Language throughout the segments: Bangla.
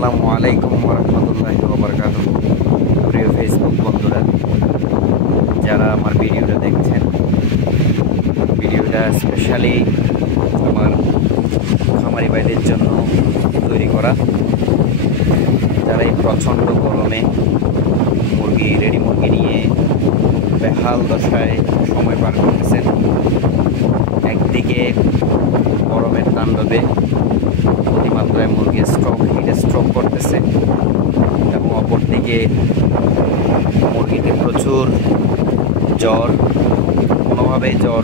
আসসালামু আলাইকুম ওয়া রাহমাতুল্লাহি ওয়া বারাকাতুহু। প্রিয় ফেসবুক বন্ধুরা, যারা আমার ভিডিওটা দেখছেন, ভিডিওটা স্পেশালি আমার খামারি ভাইদের জন্য তৈরি করা, যারা এই প্রচণ্ড গরমে রেডি মুরগি নিয়ে বেহাল দশায় সময় পার করতেছেন। একদিকে গরমের তাণ্ডবে অতিমাত্রায় মুরগি হিটে স্ট্রোক করতেছে এবং অপরদিকে মুরগিতে প্রচুর জ্বর, কোনোভাবেই জ্বর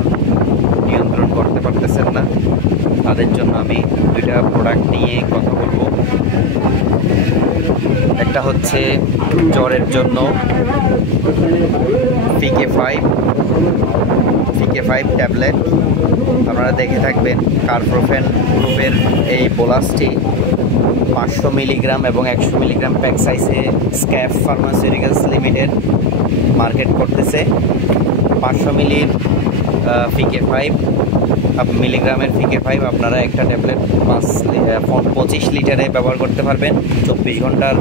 নিয়ন্ত্রণ করতে পারতেছেন না। তাদের জন্য আমি দুইটা প্রোডাক্ট নিয়ে কথা বলবো। একটা হচ্ছে জ্বরের জন্য PK5 ট্যাবলেট। আপনারা দেখে থাকবেন কার্প্রোফেন গ্রুপের এই বোলাসটি 500 মিলিগ্রাম এবং 100 মিলিগ্রাম প্যাক সাইজে স্ক্যাফ ফার্মাসিউটিক্যালস লিমিটেড মার্কেট করতেছে। 500 মিলির মিলিগ্রামের PK5 আপনারা একটা ট্যাবলেট 25 লিটারে ব্যবহার করতে পারবেন। 24 ঘন্টার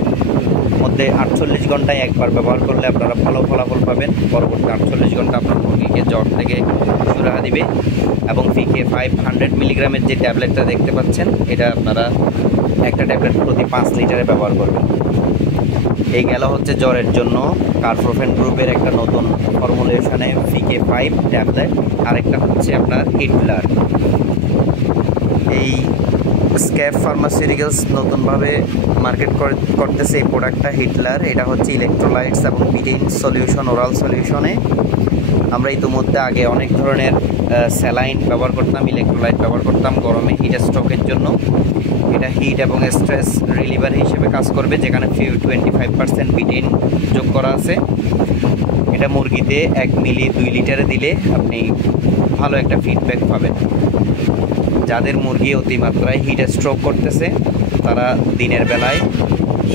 মধ্যে 48 ঘন্টায় একবার ব্যবহার করলে আপনারা ভালো ফলাফল পাবেন। পরবর্তী 48 ঘন্টা আপনার মুরগিকে জ্বর থেকে সুরাহা দিবে। এবং PK5 100 মিলিগ্রামের যে ট্যাবলেটটা দেখতে পাচ্ছেন, এটা আপনারা একটা ট্যাবলেট প্রতি 5 লিটারে ব্যবহার করবেন। এই গেল হচ্ছে জ্বরের জন্য কার্প্রোফেন গ্রুপের একটা নতুন ফর্মুলেশনে PK5 ট্যাবলেট। আরেকটা হচ্ছে আপনার হিটলার। এই স্ক্যাফ ফার্মাসিউটিক্যালস নতুনভাবে মার্কেট করতেছে এই প্রোডাক্টটা হিটলার। এটা হচ্ছে ইলেকট্রোলাইটস এবং বিটেইন সলিউশন, ওরাল সলিউশনে। আমরা ইতিমধ্যে আগে অনেক ধরনের স্যালাইন ব্যবহার করতাম, ইলেকট্রোলাইট ব্যবহার করতাম গরমে হিট স্ট্রোকের জন্য। এটা হিট এবং স্ট্রেস রিলিভার হিসেবে কাজ করবে, যেখানে 25% বিটেইন যোগ করা আছে। এটা মুরগিতে 1 মিলি 2 লিটারে দিলে আপনি ভালো একটা ফিডব্যাক পাবেন। যাদের মুরগি অতিমাত্রায় হিট স্ট্রোক করতেছে, তারা দিনের বেলায়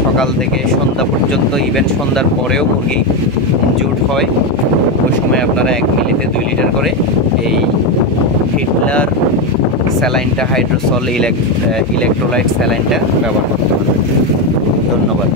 সকাল থেকে সন্ধ্যা পর্যন্ত, ইভেন সন্ধ্যার পরেও মুরগি ইনজুর্ড হয়, ওই সময় আপনারা 1 মিলিতে 2 লিটার করে এই হিটলার স্যালাইনটা, হাইড্রোসল ইলেকট্রোলাইট স্যালাইনটা ব্যবহার করতে পারবেন। ধন্যবাদ।